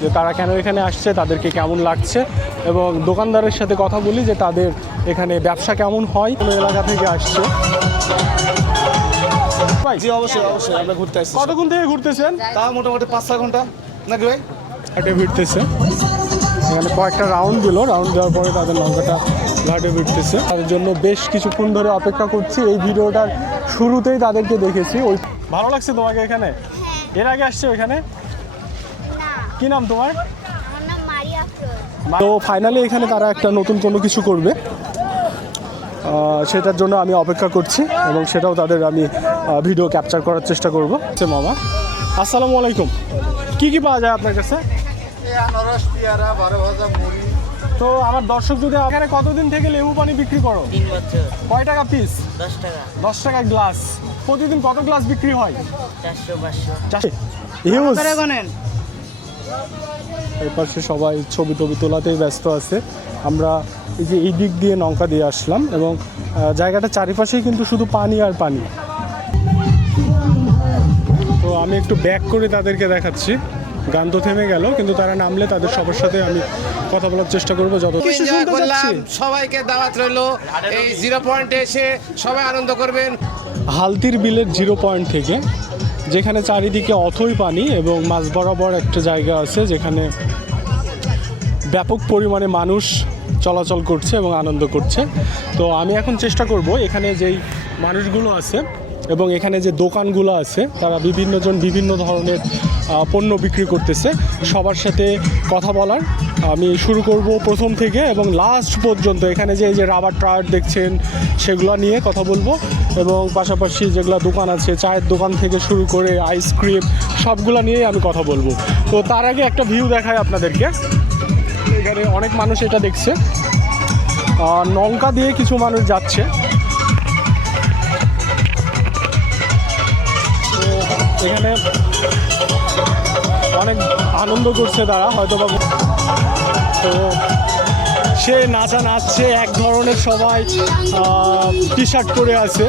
যে তারা কেন এখানে আসছে, তাদেরকে কেমন লাগছে, এবং দোকানদারের সাথে কথা বলি যে তাদের এখানে ব্যবসা কেমন হয়, কোন এলাকা থেকে আসছে। জি অবশ্যই অবশ্যই আমরা ঘুরতে আসছি। কতক্ষণ থেকে ঘুরতেছেন? তা মোটামুটি 5-6 ঘন্টা নাকি ভাই? ঘাটে ভিড়তেছে, এখানে কয়েকটা রাউন্ড দিল, রাউন্ড দেওয়ার পরে তাদের নৌকাটা ঘাটে ভিড়তেছে। তাদের জন্য বেশ কিছুক্ষণ ধরে অপেক্ষা করছি। এই ভিডিওটার শুরুতেই তাদেরকে দেখেছি। ওই ভালো লাগছে তোমাকে এখানে? এর আগে আসছে এখানে? কি নাম তোমার? আমার নাম মারিয়া আফরোজ। তো ফাইনালি এখানে তারা একটা নতুন কোনো কিছু করবে, সেটার জন্য আমি অপেক্ষা করছি এবং সেটাও তাদের আমি ভিডিও ক্যাপচার করার চেষ্টা করবো। মামা আসসালামু আলাইকুম, কি কি পাওয়া যায় আপনার কাছে? আনারস, পেয়ারা, 12 ভাজা মুড়ি। তো আমার দর্শক যদি এখানে কতদিন থেকে লেবু পানি বিক্রি করো? 3 বছর। কয় টাকা পিস? 10 টাকা। 10 টাকা গ্লাস। প্রতিদিন কত গ্লাস বিক্রি হয়? 400-500। হিউজ। এই পাশে সবাই ছবি টবি তোলাতেই ব্যস্ত আছে। আমরা এই যে এই দিক দিয়ে নৌকা দিয়ে আসলাম এবং জায়গাটা চারিপাশেই কিন্তু শুধু পানি আর পানি। তো আমি একটু ব্যাক করে তাদেরকে দেখাচ্ছি। গান তো থেমে গেল, কিন্তু তারা নামলে তাদের সবার সাথে আমি কথা বলার চেষ্টা করবো। যত কিছু শুনতে যাচ্ছি, সবাইকে দাওয়াত রইল এই 0 পয়েন্টে এসে সবাই আনন্দ করবেন। হালতির বিলের 0 পয়েন্ট থেকে, যেখানে চারিদিকে অথই পানি এবং মাঝ বরাবর একটা জায়গা আছে যেখানে ব্যাপক পরিমাণে মানুষ চলাচল করছে এবং আনন্দ করছে। তো আমি এখন চেষ্টা করব এখানে যেই মানুষগুলো আছে এবং এখানে যে দোকানগুলো আছে, তারা বিভিন্নজন বিভিন্ন ধরনের পণ্য বিক্রি করতেছে, সবার সাথে কথা বলার। আমি শুরু করব প্রথম থেকে এবং লাস্ট পর্যন্ত। এখানে যে এই যে রাবার টায়ার দেখছেন, সেগুলো নিয়ে কথা বলবো এবং পাশাপাশি যেগুলো দোকান আছে, চায়ের দোকান থেকে শুরু করে আইসক্রিম, সবগুলো নিয়েই আমি কথা বলবো। তো তার আগে একটা ভিউ দেখায় আপনাদেরকে। এখানে অনেক মানুষ এটা দেখছে, নৌকা দিয়ে কিছু মানুষ যাচ্ছে। তো এখানে অনেক আনন্দ করছে তারা, হয়তো বা। তো সে নাচা নাচছে, এক ধরনের সবাই টি শার্ট পরে আছে।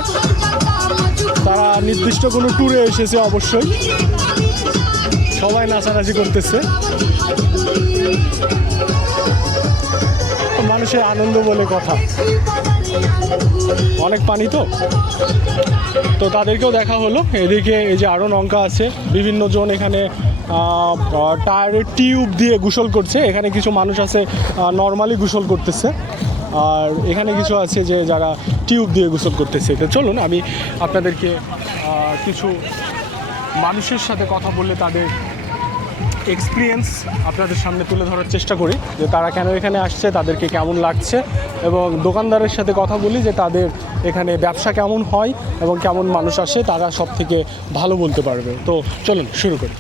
তারা নির্দিষ্ট কোনো ট্যুরে এসেছে অবশ্যই। সবাই নাচানাচি করতেছে, মানুষের আনন্দ বলে কথা। অনেক পানি তো তাদেরকেও দেখা হলো। এদিকে এই যে আরও নৌকা আছে, বিভিন্ন জন এখানে টায়ারের টিউব দিয়ে গোসল করছে। এখানে কিছু মানুষ আছে নর্মালি গোসল করতেছে, আর এখানে কিছু আছে যে যারা টিউব দিয়ে গোসল করতেছে। তো চলুন আমি আপনাদেরকে কিছু মানুষের সাথে কথা বললে তাদের এক্সপিরিয়েন্স আপনাদের সামনে তুলে ধরার চেষ্টা করি, যে তারা কেন এখানে আসছে, তাদেরকে কেমন লাগছে, এবং দোকানদারের সাথে কথা বলি যে তাদের এখানে ব্যবসা কেমন হয় এবং কেমন মানুষ আসে, তারা সব থেকে ভালো বলতে পারবে। তো চলুন শুরু করি।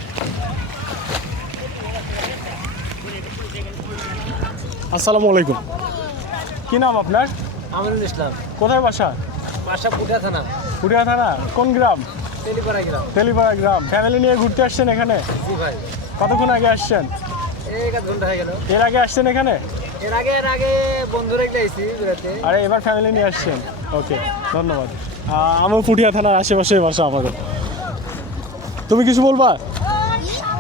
আসসালামু আলাইকুম, কি নাম আপনার? আমিনুল ইসলাম। কোথায় বাসা? বাসা পুঠিয়া থানা। পুঠিয়া থানা? কোন গ্রাম? তেলিপাড়া গ্রাম। তেলিপাড়া গ্রাম। ফ্যামিলি নিয়ে ঘুরতে আসছেন এখানে? জি ভাই। কতক্ষণ আগে আসছেন? এই 1 ঘন্টা হয়ে গেল। এর আগে আসছেন এখানে? এর আগে বন্ধুরা গেছি বেড়াতে। আরে এবার ফ্যামিলি নিয়ে আসছেন, ওকে, ধন্যবাদ। আমার পুঠিয়া থানার আশেপাশে বাসা আমাদের। তুমি কিছু বলবা?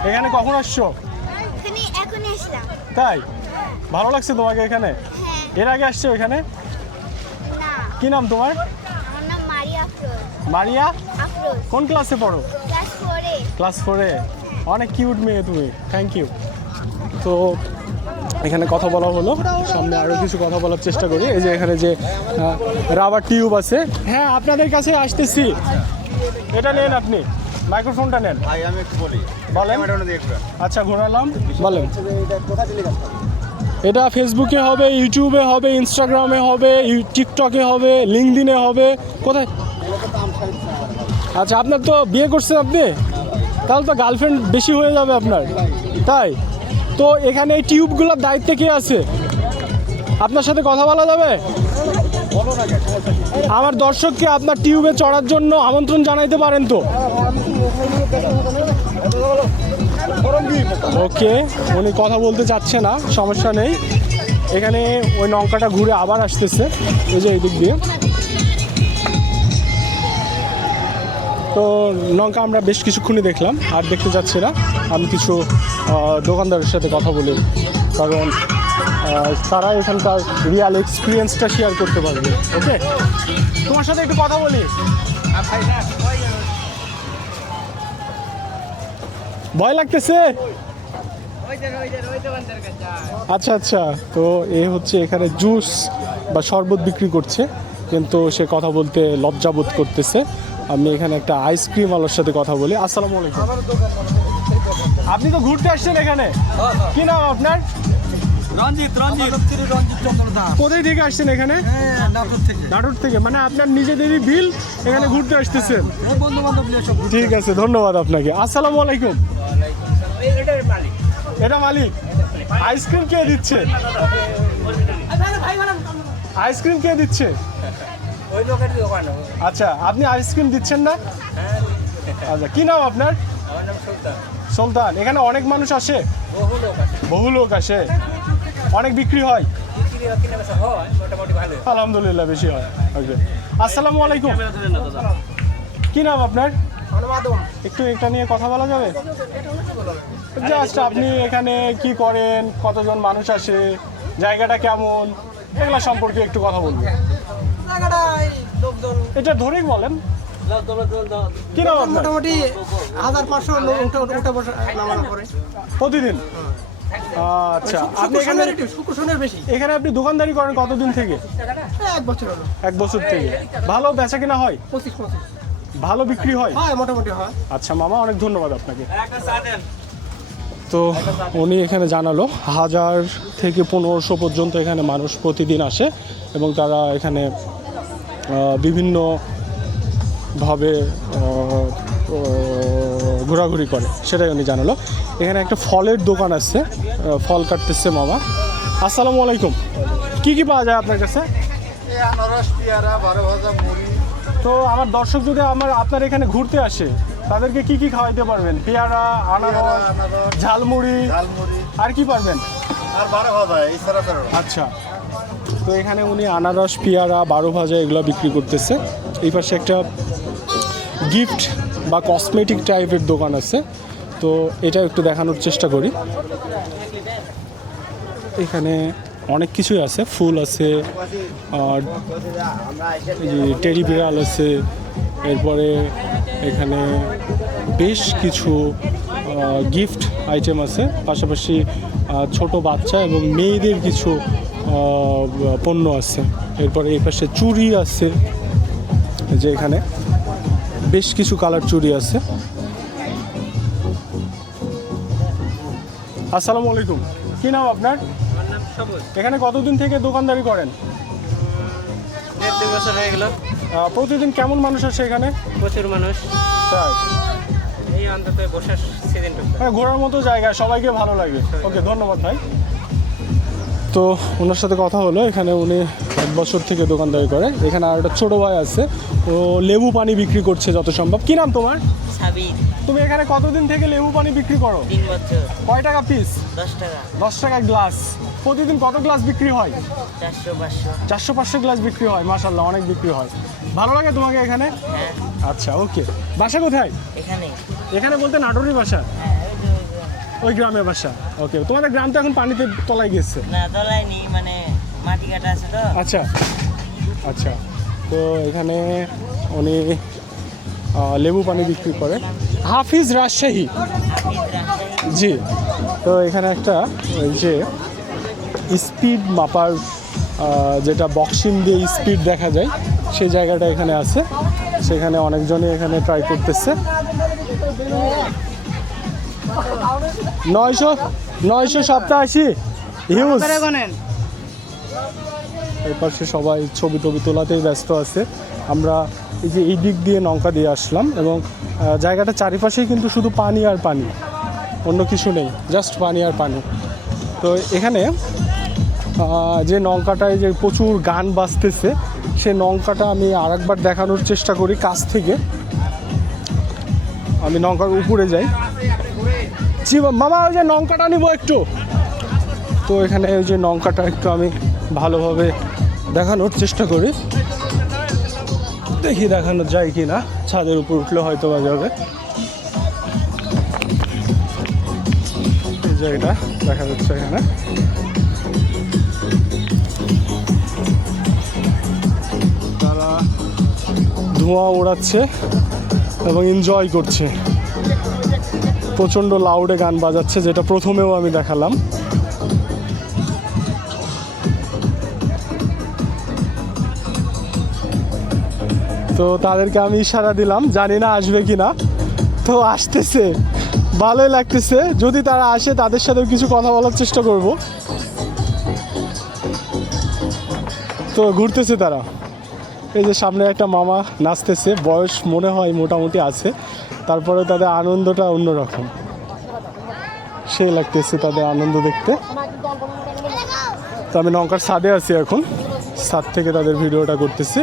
এখানে কখন আসছো? এখানে এখনই আসলাম। তাই? ভালো লাগছে তোমাকে এখানে? এর আগে আসছো এখানে? না। কি নাম তোমার? আমার নাম মারিয়া আফরোজ। মারিয়া আফরোজ। কোন ক্লাসে পড়ো? ক্লাস 4-এ। ক্লাস 4-এ। অনেক কিউট মেয়ে তুমি, থ্যাংক ইউ। তো এখানে কথা বলা হলো, সামনে আরও কিছু কথা বলার চেষ্টা করি। এই যে এখানে যে রাবার টিউব আছে, হ্যাঁ আপনাদের কাছে আসতেছি। এটা নেন, আপনি মাইক্রোফোনটা নেন। ভাই আমি একটু বলি, বলেন। ক্যামেরাটা দিয়ে একটু। আচ্ছা, ঘোরালাম, বলেন। এটা কোথা থেকে কাজ করে? এটা ফেসবুকে হবে, ইউটিউবে হবে, ইনস্টাগ্রামে হবে, টিকটকে হবে, লিঙ্কডিনে হবে। কোথায়? আচ্ছা, আপনার তো বিয়ে করছেন আপনি, তাহলে তো গার্লফ্রেন্ড বেশি হয়ে যাবে আপনার, তাই? তো এখানে এই টিউবগুলোর দায়িত্বে কে আছে? আপনার সাথে কথা বলা যাবে? আমার দর্শককে আপনার টিউবে চড়ার জন্য আমন্ত্রণ জানাইতে পারেন তো? ওকে, উনি কথা বলতে চাচ্ছে না, সমস্যা নেই। এখানে ওই নৌকাটা ঘুরে আবার আসতেছে, এই যে এই দিক দিয়ে। তো তো নৌকা আমরা বেশ কিছুক্ষণই দেখলাম, আর দেখতে যাচ্ছি না। আমি কিছু দোকানদারের সাথে কথা বলি, কারণ তারা এখানকার রিয়াল এক্সপিরিয়েন্সটা শেয়ার করতে পারবে। ওকে, তোমার সাথে একটু কথা বলি। ভয় লাগতেছে? আচ্ছা আচ্ছা, তো এ হচ্ছে এখানে জুস বা শরবত বিক্রি করছে, কিন্তু সে কথা বলতে লজ্জাবোধ করতেছে। আমি এখানে একটা আইসক্রিম ওয়ালার সাথে কথা বলি। আসসালামু আলাইকুম। আপনি তো ঘুরতে আসছেন এখানে, কি নাম আপনার? রঞ্জিত চন্দ্রদা। কোথায় থেকে আসছেন এখানে? নাটোর থেকে। মানে আপনার নিজেদেরই বিল, এখানে ঘুরতে আসতেছেন? বন্ধু বান্ধব সব। ঠিক আছে, ধন্যবাদ আপনাকে। আসসালামু আলাইকুম। এটা মালিক? আইসক্রিম কে দিচ্ছে? আইসক্রিম কে দিচ্ছে? ওই লোকের দোকান। আচ্ছা, আপনি আইসক্রিম দিচ্ছেন না? আচ্ছা, কি নাম আপনার? আমার নাম সুলতান। সুলতান। এখানে অনেক মানুষ আসে? বহু লোক আছে। বহু লোক আসে। অনেক বিক্রি হয়? বিক্রি কিনা বেচা হয় মোটামুটি ভালো। আলহামদুলিল্লাহ, বেশি হয়। ওকে, আসসালামু আলাইকুম। কি নাম আপনার? একটু এটা নিয়ে কথা বলা যাবে? জাস্ট আপনি এখানে কি করেন, কতজন মানুষ আসে, জায়গাটা কেমন, এগুলো সম্পর্কে একটু কথা বলবো। এটা ধরেই বলেন। কি নাম আপনার? মোটামুটি 1500 লোক উঠে বসে নামানো পরে প্রতিদিন? আচ্ছা, আপনি এখানে শুক্রশনের বেশি। এখানে আপনি দোকানদারি করেন কতদিন থেকে? 1 বছর হলো। 1 বছর থেকে। ভালো বেচা কিনা হয়? 25 ভালো বিক্রি হয়? হয় মোটামুটি হয়। আচ্ছা মামা, অনেক ধন্যবাদ আপনাকে। তো উনি এখানে জানালো 1000 থেকে 1500 পর্যন্ত এখানে মানুষ প্রতিদিন আসে, এবং তারা এখানে বিভিন্নভাবে ঘোরাঘুরি করে, সেটাই উনি জানালো। এখানে একটা ফলের দোকান আছে, ফল কাটতেছে মামা। আসসালামু আলাইকুম। কি কি পাওয়া যায় আপনার কাছে? এই আনারস, পেয়ারা, 12 ভাজা মুড়ি। তো আমার দর্শক যদি আপনার এখানে ঘুরতে আসে, তাদেরকে কি কি খাওয়াইতে পারবেন? পেয়ারা, আনারস, ঝালমুড়ি, ঝালমুড়ি আর কি পারবেন? আর 12 ভাজা, এই ছাড়া তেরো। আচ্ছা, তো এখানে উনি আনারস, পেয়ারা, 12 ভাজা এগুলো বিক্রি করতেছে। এই পাশে একটা গিফট বা কসমেটিক টাইপের দোকান আছে, তো এটা একটু দেখানোর চেষ্টা করি। এখানে অনেক কিছুই আছে, ফুল আছে, আর টেডি বিড়াল আছে, এরপরে এখানে বেশ কিছু গিফট আইটেম আছে, পাশাপাশি ছোট বাচ্চা এবং মেয়েদের কিছু পণ্য আছে। এরপরে এই পাশে চুড়ি আছে, যে এখানে বেশ কিছু কালার চুড়ি আছে। আসসালামু আলাইকুম। কি নাম আপনার? আমার নাম সবুজ। এখানে কতদিন থেকে দোকানদারি করেন? 1-2 বছর হয়ে গেল। প্রতিদিন কেমন মানুষ আসে এখানে? প্রচুর মানুষ। তাই? এই অন্তত বসার সিজনটা। হ্যাঁ, ঘোরার মতো জায়গা, সবাইকে ভালো লাগে। ওকে, ধন্যবাদ ভাই। তো ওনার সাথে কথা হলো, এখানে উনি 1 বছর থেকে দোকানদারি করে। এখানে আর একটা ছোটো ভাই আছে, ও লেবু পানি বিক্রি করছে যত সম্ভব। কি নাম তোমার? সাবির। তুমি এখানে কতদিন থেকে লেবু পানি বিক্রি করো? 3 বছর। কয় টাকা পিস? 10 টাকা। 10 টাকা গ্লাস। প্রতিদিন কত গ্লাস বিক্রি হয়? 400-500। 400-500 গ্লাস বিক্রি হয়। মাশাআল্লাহ, অনেক বিক্রি হয়। ভালো লাগে তোমাকে এখানে? হ্যাঁ, আচ্ছা, ওকে। বাসা কোথায়? এখানে। এখানে বলতে নাটোরের বাসা? হ্যাঁ, ওই যে। ওই গ্রামের বাসা। ওকে, তোমাদের গ্রাম তো এখন পানিতে তলায় গেছে। না, দলাইনি, মানে মাটি কাটা আছে তো। আচ্ছা আচ্ছা, তো এখানে উনি লেবু পানি বিক্রি করে। হাফিজ রাজশাহী। জি, তো এখানে একটা ওই যে স্পিড মাপার, যেটা বক্সিং দিয়ে স্পিড দেখা যায়, সেই জায়গাটা এখানে আছে। সেখানে অনেকজনই এখানে ট্রাই করতেছে। 987 হিউজ। এই পাশে সবাই ছবি টবি তোলাতেই ব্যস্ত আছে। আমরা এই যে এই দিক দিয়ে নৌকা দিয়ে আসলাম, এবং জায়গাটা চারিপাশেই কিন্তু শুধু পানি আর পানি, অন্য কিছু নেই, জাস্ট পানি আর পানি। তো এখানে যে নৌকাটায় যে প্রচুর গান বাজতেছে, সে নৌকাটা আমি আরেকবার দেখানোর চেষ্টা করি কাছ থেকে। আমি নৌকার উপরে যাই। জি মামা, ওই যে নৌকাটা নিব একটু। তো এখানে ওই যে নৌকাটা একটু আমি ভালোভাবে দেখানোর চেষ্টা করি। দেখি দেখানো যায় কি না, ছাদের উপর উঠলে হয়তো বা যাবে। এই জায়গাটা দেখা যাচ্ছে এখানে। তারা ধোঁয়া ওড়াচ্ছে এবং এনজয় করছে। প্রচণ্ড লাউডে গান বাজাচ্ছে, যেটা প্রথমেও আমি দেখালাম। তো তাদেরকে আমি ইশারা দিলাম, জানি না আসবে কি না। তো আসতেছে, ভালোই লাগতেছে। যদি তারা আসে তাদের সাথেও কিছু কথা বলার চেষ্টা করব। তো ঘুরতেছে তারা। এই যে সামনে একটা মামা নাচতেছে, বয়স মনে হয় মোটামুটি আছে, তারপরে তাদের আনন্দটা অন্যরকম। সেই লাগতেছে তাদের আনন্দ দেখতে। তো আমি নৌকার ছাদে আছি এখন, ছাদ থেকে তাদের ভিডিওটা করতেছি।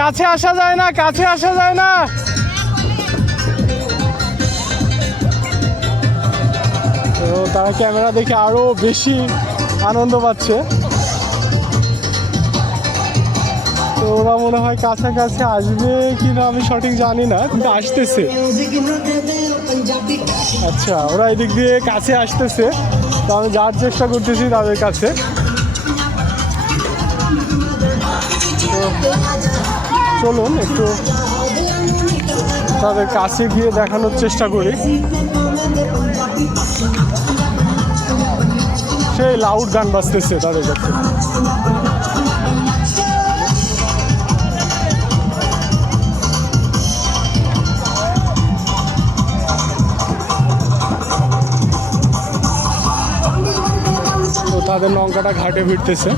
কাছে আসা যায় না, কাছে আসা যায় না। তো তারা ক্যামেরা দেখে আরো বেশি আনন্দ পাচ্ছে। তো ওরা মনে হয় কাছাকাছি আসবে কিনা আমি সঠিক জানি না, কিন্তু আসতেছে। আচ্ছা, ওরা এদিক দিয়ে কাছে আসতেছে, তো আমি যাওয়ার চেষ্টা করতেছি তাদের কাছে। তো চলুন একটু তাদের কাছে গিয়ে দেখানোর চেষ্টা করি। সেই লাউড গান বাজতেছে তাদের কাছে। তো তাদের নৌকাটা ঘাটে ভিড়তেছে।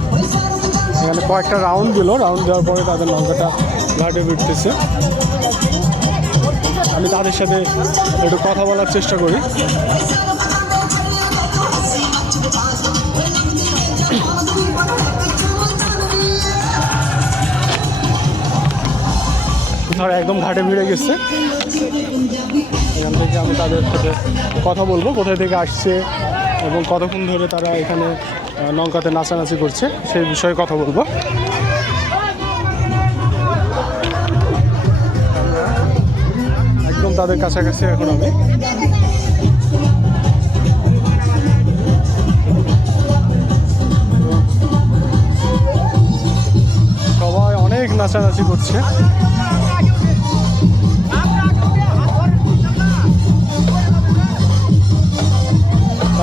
এখানে কয়েকটা রাউন্ড দিল, রাউন্ড দেওয়ার পরে তাদের নৌকাটা ঘাটে ভিড়তেছে। আমি তাদের সাথে একটু কথা বলার চেষ্টা করি। তারা একদম ঘাটে ভিড়ে গেছে। এখান থেকে আমি তাদের সাথে কথা বলবো, কোথায় থেকে আসছে এবং কতক্ষণ ধরে তারা এখানে নৌকাতে নাচানাচি করছে সেই বিষয়ে কথা বলবো। একদম তাদের কাছাকাছি এখন আমি। সবাই অনেক নাচানাচি করছে।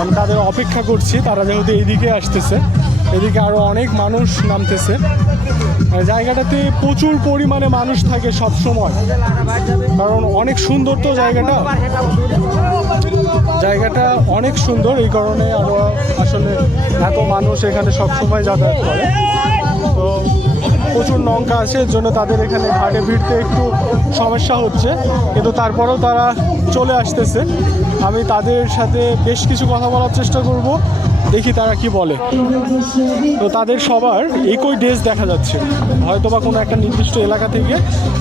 আমি তাদের অপেক্ষা করছি, তারা যেহেতু এইদিকে আসতেছে, এদিকে আরও অনেক মানুষ নামতেছে। জায়গাটাতে প্রচুর পরিমাণে মানুষ থাকে সব সময়, কারণ অনেক সুন্দর তো জায়গাটা অনেক সুন্দর, এই কারণে আরও আসলে এত মানুষ এখানে সব সময় যাতায়াত করে। তো প্রচুর নৌকা আছে, এর জন্য তাদের এখানে ঘাটে ভিড়তে একটু সমস্যা হচ্ছে, কিন্তু তারপরেও তারা চলে আসতেছে। আমি তাদের সাথে বেশ কিছু কথা বলার চেষ্টা করব, দেখি তারা কি বলে। তো তাদের সবার একই ড্রেস দেখা যাচ্ছে, হয়তো বা কোনো একটা নির্দিষ্ট এলাকা থেকে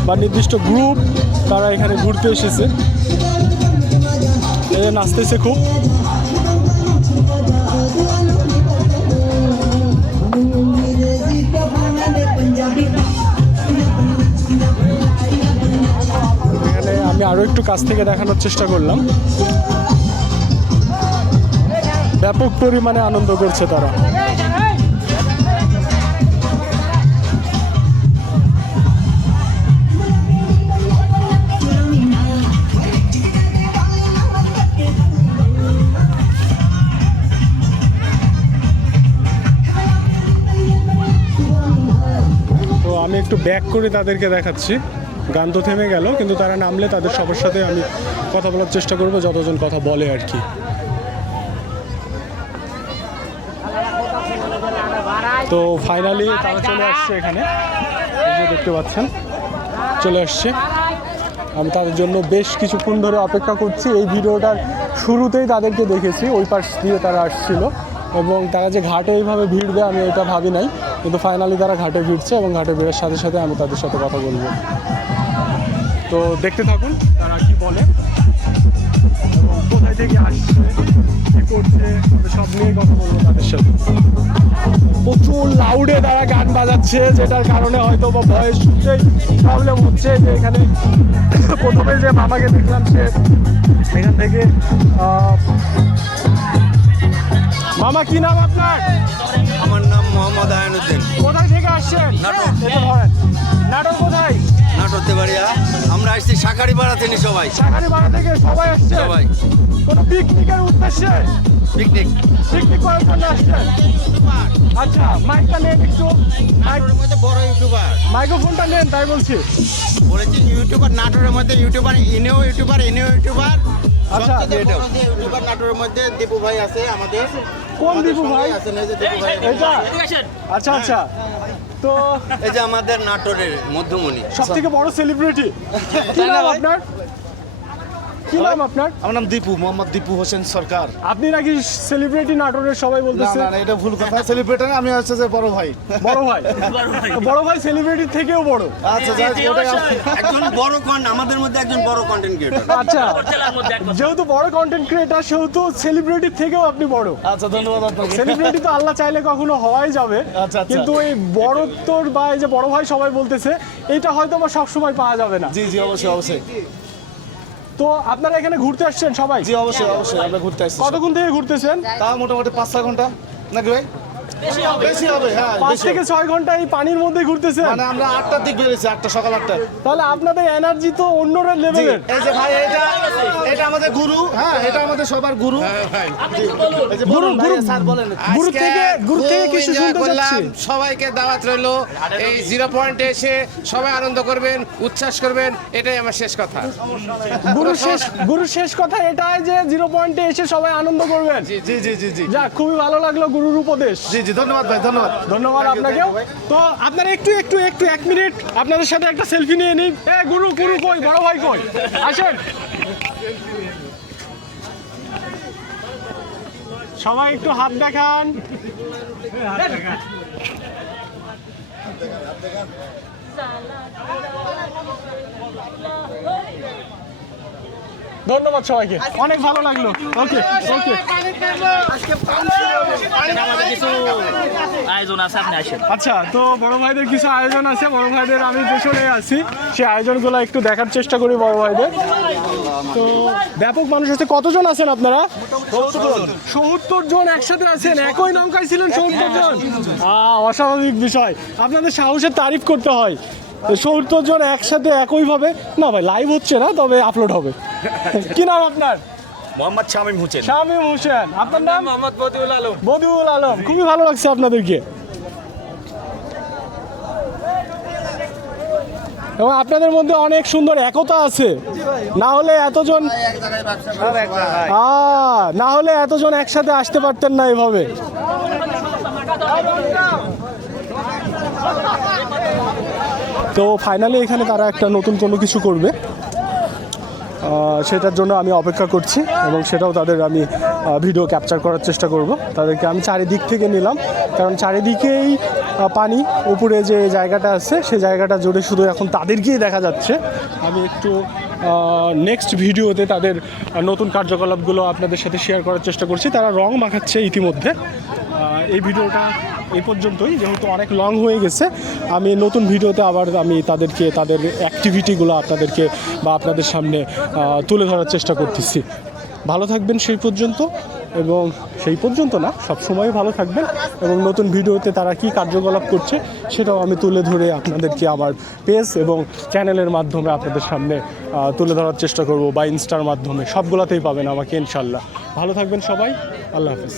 বা নির্দিষ্ট গ্রুপ তারা এখানে ঘুরতে এসেছে। নাচতেছে খুব। এখানে আমি আরো একটু কাছ থেকে দেখানোর চেষ্টা করলাম। ব্যাপক পরিমাণে আনন্দ করছে তারা। তো আমি একটু ব্যাক করে তাদেরকে দেখাচ্ছি। গান তো থেমে গেল, কিন্তু তারা নামলে তাদের সবার সাথে আমি কথা বলার চেষ্টা করব, যতজন কথা বলে আর কি। তো ফাইনালি তারা চলে আসছে এখানে, দেখতে পাচ্ছেন চলে আসছে। আমি তাদের জন্য বেশ কিছুক্ষণ ধরে অপেক্ষা করছি। এই ভিডিওটার শুরুতেই তাদেরকে দেখেছি, ওই পাশ দিয়ে তারা আসছিল, এবং তারা যে ঘাটে এইভাবে ভিড়বে আমি এটা ভাবি নাই, কিন্তু ফাইনালি তারা ঘাটে ভিড়ছে এবং ঘাটে ভিড়ার সাথে সাথে আমি তাদের সাথে কথা বলবো। তো দেখতে থাকুন তারা কি বলে। এবং কোথায় থেকে আসছে, কি করছে, আমরা সব নিয়ে কথা বলবো তাদের সাথে। প্রচুর লাউডে তারা গান বাজাচ্ছে, যেটার কারণে হয়তো বা ভয়েস শুনতেই প্রবলেম হচ্ছে। যে এখানে প্রথমে যে মামাকে দেখলাম, সে এখান থেকে মামা কি নাম আপনার? আমার নাম মোহাম্মদ আয়নুদ্দিন, কোথায় থেকে আসছেন? নাটোর। এটা ধরেন। নাটোর কোথায়? নাটোরতে বাড়িয়া। আমরা আসছি শাকারিপাড়া থেকে সবাই। শাকারিপাড়া থেকে সবাই আসছে? সবাই কোনো পিকনিকের উদ্দেশ্যে? পিকনিক। পিকনিক করার জন্য আসছেন? আচ্ছা, মাইকটা নেন একটু। নাটোরের মধ্যে বড় ইউটিউবার মাইক্রোফোনটা নেন, তাই বলছি। বলেছি ইউটিউবার নাটোরের মধ্যে ইউটিউবার, এনেও ইউটিউবার। আচ্ছা। সবচেয়ে বড় যে ইউটিউবার নাটোরের মধ্যে দীপু ভাই আছে আমাদের। কোন দীপু ভাই? আছেন এই যে দীপু ভাই। এটা? আচ্ছা আচ্ছা। তো এই যে আমাদের নাটোরের মধ্যমণি। সব থেকে বড় সেলিব্রিটি কি নাম আপনার? কি নাম আপনার? আমার নাম দীপু, মোহাম্মদ দীপু হোসেন সরকার। আপনি নাকি সেলিব্রিটি নাটোরের, সবাই না বলতেছে। না না, এটা ভুল কথা। সেলিব্রিটি না, আমি হচ্ছে যে বড় ভাই। বড় ভাই? বড় ভাই সেলিব্রিটির থেকেও বড়? আচ্ছা যাই হোক, ওটাই একজন বড় আমাদের মধ্যে একজন বড় কন্টেন্ট ক্রিয়েটর। আচ্ছা, যেহেতু বড় কন্টেন্ট ক্রিয়েটার, সেহেতু সেলিব্রিটির থেকেও আপনি বড়। আচ্ছা, ধন্যবাদ আপনাকে। সেলিব্রিটি তো আল্লাহ চাইলে কখনো হওয়াই যাবে, আচ্ছা, আচ্ছা। কিন্তু এই বড়ত্বর বা এই যে বড় ভাই সবাই বলতেছে, এটা হয়তো বা সবসময় পাওয়া যাবে না। জি জি, অবশ্যই অবশ্যই। তো আপনারা এখানে ঘুরতে আসছেন সবাই? জি অবশ্যই অবশ্যই, আমরা ঘুরতে আসছি। কতক্ষণ থেকে ঘুরতেছেন? তা মোটামুটি 5-6 ঘন্টা নাকি ভাই? বেশি হবে, হ্যাঁ 5 বেশি থেকে হবে। 6 ঘন্টা এই পানির মধ্যে ঘুরতেছেন? মানে আমরা 8টার দিক বেরিয়েছি, 8টা, সকাল 8টায়। তাহলে আপনাদের এনার্জি তো অন্য জি, লেভেলের। এই যে ভাই, এটা আমাদের গুরু, হ্যাঁ এটা আমাদের সবার গুরু। জি, এই যে বলুন ভাই, স্যার বলেন। গুরু থেকে কিছু শুনতে বললাম, চাচ্ছি। সবাইকে দাওয়াত রইলো এই 0 পয়েন্টে এসে সবাই আনন্দ করবেন, উচ্ছ্বাস করবেন, এটাই আমার শেষ কথা। গুরুর শেষ কথা এটাই যে 0 পয়েন্টে এসে সবাই আনন্দ করবেন। জি জি জি জি যাক, খুবই ভালো লাগলো গুরুর উপদেশ। জি জি, ধন্যবাদ ভাই, ধন্যবাদ। ধন্যবাদ আপনাকেও। তো আপনারা একটু 1 মিনিট আপনাদের সাথে একটা সেলফি নিয়ে নিন। গুরু কই, বড় ভাই কই? আসেন সবাই, একটু হাত দেখান। ধন্যবাদ সবাইকে, অনেক ভালো লাগলো। ওকে ওকে। আয়োজন আছে, আপনি আসেন। আচ্ছা, তো বড় ভাইদের কিছু আয়োজন আছে, বড় ভাইদের আমি পেছনে আছি, সেই আয়োজনগুলো একটু দেখার চেষ্টা করি বড় ভাইদের। তো ব্যাপক মানুষ আছে। কতজন আছেন আপনারা? 70 জন একসাথে আছেন, একই নৌকায় ছিলেন 70 জন। অস্বাভাবিক বিষয়, আপনাদের সাহসের তারিফ করতে হয়। 70 জন একসাথে একইভাবে, না ভাই লাইভ হচ্ছে না, তবে আপলোড হবে। কি নাম আপনার? মোহাম্মদ শামীম হোসেন। শামীম হোসেন। আপনার নাম? মোহাম্মদ বদিউল আলম। বদিউল আলম। খুবই ভালো লাগছে আপনাদেরকে, এবং আপনাদের মধ্যে অনেক সুন্দর একতা আছে। না হলে এতজন না হলে এতজন একসাথে আসতে পারতেন না এভাবে। তো ফাইনালি এখানে তারা একটা নতুন কোনো কিছু করবে, সেটার জন্য আমি অপেক্ষা করছি, এবং সেটাও তাদের আমি ভিডিও ক্যাপচার করার চেষ্টা করব। তাদেরকে আমি চারিদিক থেকে নিলাম, কারণ চারিদিকেই পানি, উপরে যে জায়গাটা আছে সেই জায়গাটা জুড়ে শুধু এখন তাদেরকেই দেখা যাচ্ছে। আমি একটু নেক্সট ভিডিওতে তাদের নতুন কার্যকলাপগুলো আপনাদের সাথে শেয়ার করার চেষ্টা করছি। তারা রং মাখাচ্ছে ইতিমধ্যে। এই ভিডিওটা এই পর্যন্তই, যেহেতু অনেক লং হয়ে গেছে। আমি নতুন ভিডিওতে আবার আমি তাদেরকে তাদের অ্যাক্টিভিটিগুলো আপনাদেরকে বা আপনাদের সামনে তুলে ধরার চেষ্টা করতেছি। ভালো থাকবেন সেই পর্যন্ত, এবং সেই পর্যন্ত না, সবসময় ভালো থাকবেন, এবং নতুন ভিডিওতে তারা কি কার্যকলাপ করছে সেটাও আমি তুলে ধরে আপনাদেরকে আমার পেজ এবং চ্যানেলের মাধ্যমে আপনাদের সামনে তুলে ধরার চেষ্টা করব, বা ইনস্টার মাধ্যমে, সবগুলোতেই পাবেন আমাকে ইনশাল্লাহ। ভালো থাকবেন সবাই, আল্লাহ হাফেজ।